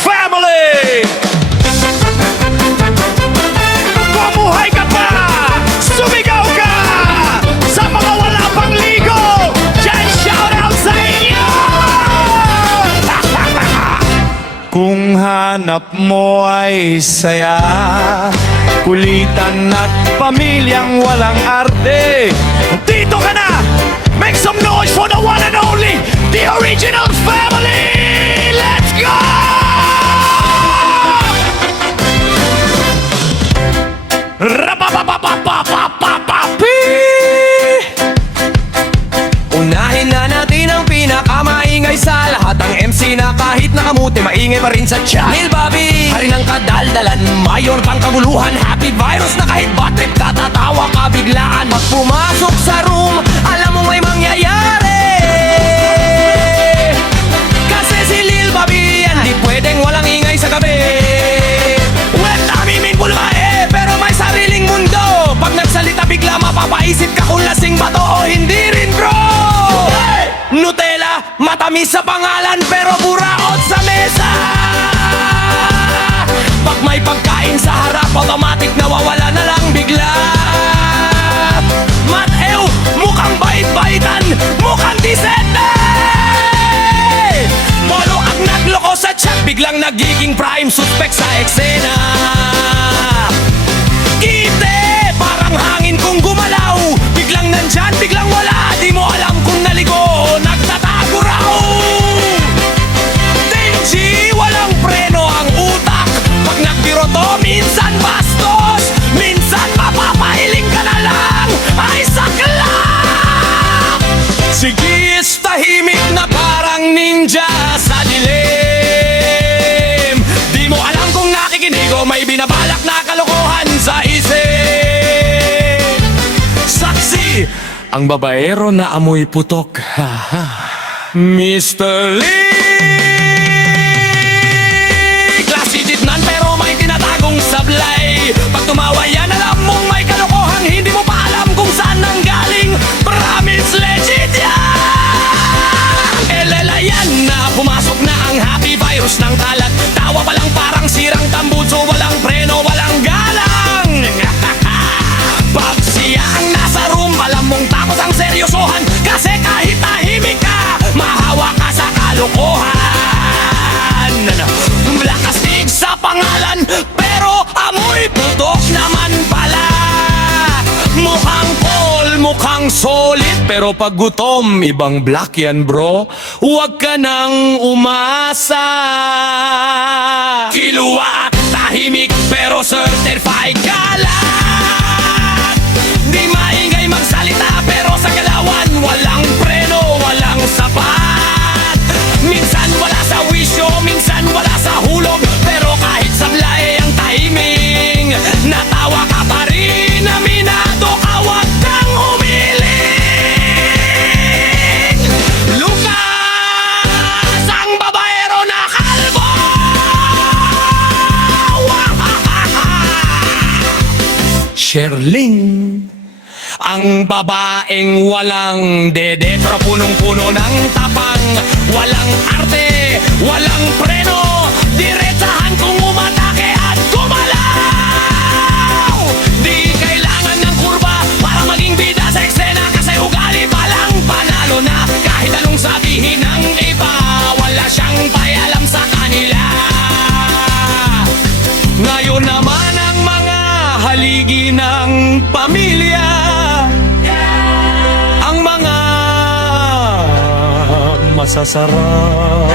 family! Mamuhay ka pa! Sumigaw ka! Sa mga wala pang ligo! Diyan shoutout sa inyo! Kung hanap mo ay saya, kulitan at pamilyang walang arte, dito ka na! Make some noise for the one and only, the original family! Let's go! Unahin na natin ang pinakamaingay sa lahat. Ang MC na kahit nakamuti, maingay pa rin sa chat. Lil Bobby, hari ng kadaldalan, mayor pang kaguluhan. Happy virus na kahit bad trip, tatatawa ka biglaan. Pag pumasok sa room, alam mo may mangyayari. Kasi si Lil Bobby yan, di pwedeng walang ingay sa gabi. Well, namimin bulmae, pero may sariling mundo. Pag nagsalita bigla mapapaisip ka kung lasing ba to o hindi rin, bro. Nutella, matamis sa pangalan pero buraot sa mesa. Pag may pagkain sa harap, automatic nawawala na lang bigla. Matew, mukhang bait-baitan, mukhang disente. Polo ang nagloko sa chat, biglang nagiging prime suspect sa eksena. Kite, parang hangin kung gumalaw, biglang nandyan, biglang wala. Di mo alam kung naligo, nagtatago raw. Denji, walang preno ang utak. Pag nagbiro to, minsan bastos, minsan mapapahiling ka na lang. Ay saklap! Sige, tahimik na parang ninja sa dilim. Di mo alam kung nakikinig o may binabalak na kalokohan sa isip. Saksi, ang babaero na amoy putok. Mr. Lee, classy titnan pero may tinatagong sablay. Pag tumawa yan, alam mong may kalokohan. Hindi mo pa alam kung saan nanggaling. Promise legit yan. Elela yan na pumasok na ang happy virus ng kalat. Tawa pa lang parang sirang tambuso, walang preno, walang galang. Pag siya ang nasa room, alam mong tapos ang seryosohan. Kasi kahit tahimik ka, mahawa ka sa kalokohan. Black astig sa pangalan, pero amoy putok naman pala. Mukhang cool, mukhang solid, pero pag gutom, ibang black yan bro. Huwag ka nang umasa. Kiluwa at tahimik, pero certified ka lang. Di maingay magsalita, pero sa galawan walang preno, walang sapat. Minsan wala sa wisyo, minsan wala sa hulog, pero kahit sablay ang timing, natawa ka pa rin, aminado ka, wag kang umiling. Lucas, ang babaero na kalbo. Sherling, ang babaeng walang dede, pero punong-puno ng tapang. Walang arte, walang preno, diretsahan kung umatake at gumalaw. Di kailangan ng kurba para maging bida sa eksena, kasi ugali pa lang panalo na. Kahit anong sabihin ng iba, wala siyang payalam sa kanila. Ngayon naman ang mga haligi ng pamilya, ang mga masasarap,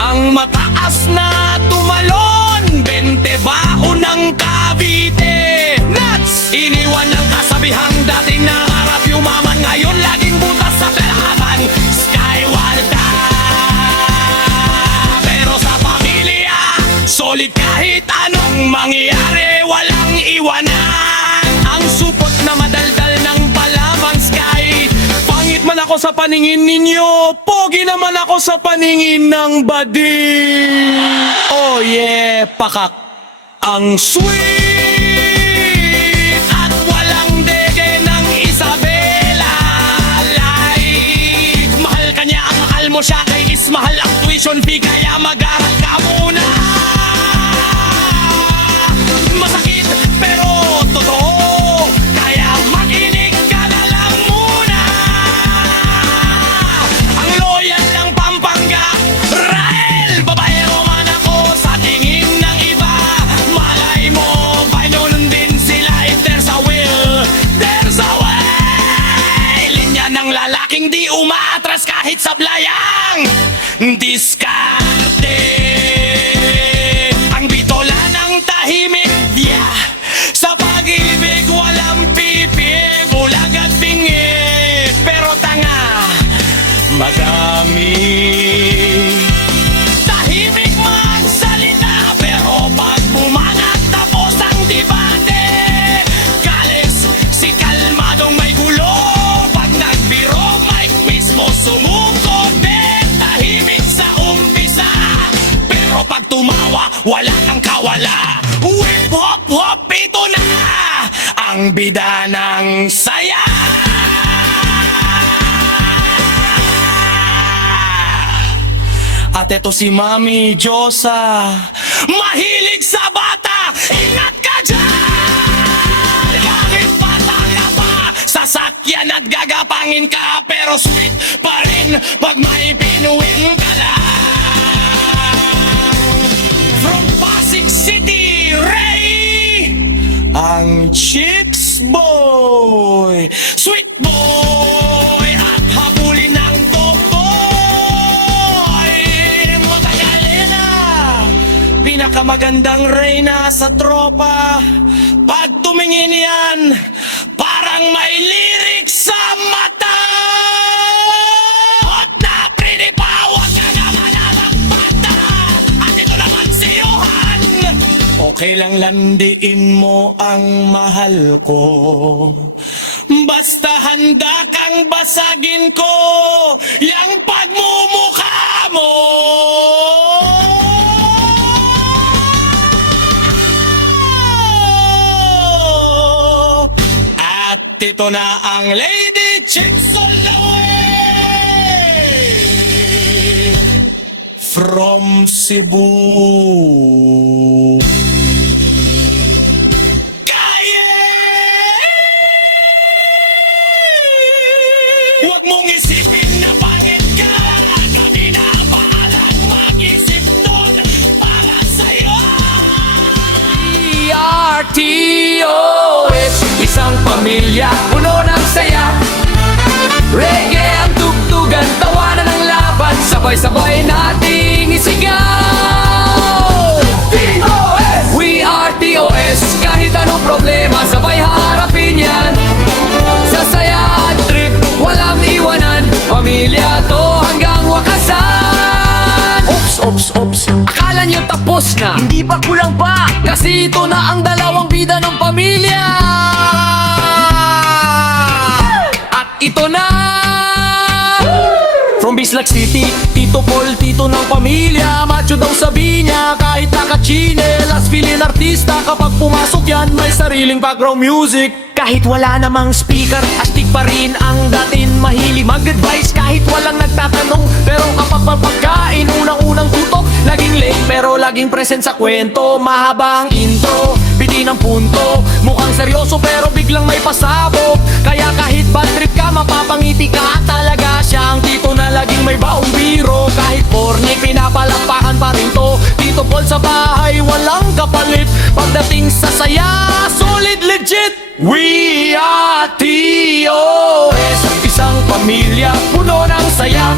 ang mataas na tumalon, 20 baon ng Cavite nuts. Iniwan ng kasabihang dating nangarap yumaman, ngayon laging butas sa perahan. Skyward ka, pero sa pamilya solid kahit anong mangyari, walang iwanan. Ang supot na madaldal ng palamang sky. Pangit man ako sa paningin ninyo, pogi naman ako sa paningin ng bading. Oh yeah, pakak. Ang sweet at walang dege ng Isabela. Like, mahal ka niya ang mahal mo siya, kay is mahal ang tweet. tuition fee kaya mag-aral ka muna. Masakit pero totoo, kaya makinig ka na lang muna. Ang loyal ng Pampanga, Rael, babaero man ako sa tingin ng iba. Malay mo, panunin din sila if there's a will, there's a way. Linya ng lalaking di umaatras kahit sablayang diskarte. Ang bitola ng tahimik, yeah. Sa pag-ibig walang pipig, bulag at bingit, pero tanga madami. Tahimik magsalita, pero pag bumanat tapos ang debate, kalis si kalmadong may gulo. Pag nagbiro, Mike mismo sumugod din. Tahimik sa umpisa, pero pag tumawa, wala kang kawala. Whip hop hop, ito na ang bida ng saya. At eto si Mami Diyosa, mahilig sa bata, ingat ka dyan. Kahit bata ka pa, sasakyan at gagapangin ka, pero sweet pa rin pag may pinuwing ka lang. From Pasig City, Ray, ang Chicks Boy, Sweet Boy, at habulin ng Tomboy. Magayalena, pinakamagandang reyna sa tropa. Pag tumingin yan, parang may lyrics sa mata. Hot na pretty pa, huwag ka naman alakbata. At ito naman si Johan. Okay lang landiin mo ang mahal ko, basta handa kang basagin ko yang pagmumukha mo. At ito na ang Lady Chicks on the way from Cebu. Huwag mong isipin na pangit ka, kami na bahalang mag-isip nun para sa'yo. TOS, isang pamilya, puno ng saya. Reggae ang tugtugan, tawanan ng laban, sabay-sabay nating isigaw. TOS! We are TOS, kahit anong problema, sabay harapin yan. Sa saya at trip, walang iwanan, pamilya to hanggang wakasan. Ops, ops, ops, akala nyo tapos na, hindi pa, kulang pa. Kasi ito na ang dalawang bida ng pamilya. At ito na, from Bislac City, Tito Paul, tito ng pamilya. Macho daw sabi niya, kahit naka-chinelas, feeling artista. Kapag pumasok yan, may sariling background music. Kahit wala namang speaker, astig pa rin ang datin. Mahilig mag-advise kahit walang nagtatanong. Pero kapag pagkain, unang-unang tutok, laging late pero laging present sa kwento. Mahaba ang intro, biti ng punto. Mukhang seryoso pero biglang may pasabog. Kaya kahit bad trip ka, mapapangiti ka. Talaga siyang tito na laging may baong biro. Kahit porny, pinapalampakan pa rin to. Tito Paul sa bahay, walang kapalit. Pagdating sa saya, solid legit. We are TOS, isang pamilya, puno ng saya.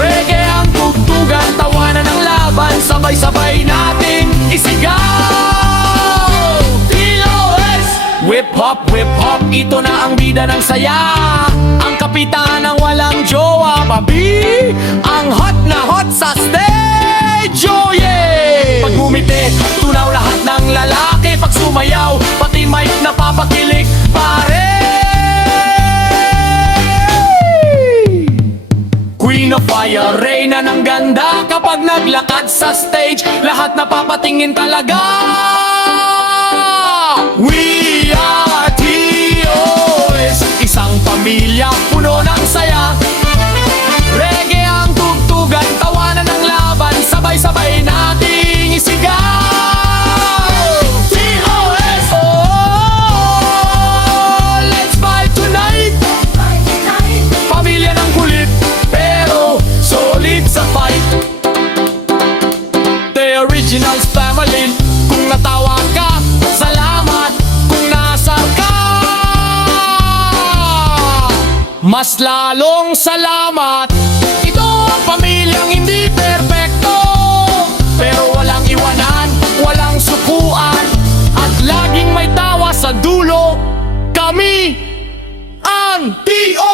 Reggae ang tugtugan, tawanan ng laban, sabay-sabay nating isigaw. TOS, whip hop, ito na ang bida ng saya. Ang kapitan ng walang jowa, babi, ang hot na hot sa stage, oh yeah. Pag bumiti, tunaw lahat ng lalaki. Pag sumayaw, pati mic napapakilig, pare. Queen of Fire, reyna ng ganda. Kapag naglakad sa stage, lahat napapatingin talaga. We are TOS, isang pamilya, puno ng saya. Reggae ang tugtugan, tawa Mas lalong salamat. Ito ang pamilyang hindi perpekto, pero walang iwanan, walang sukuan, at laging may tawa sa dulo. Kami ang T.O.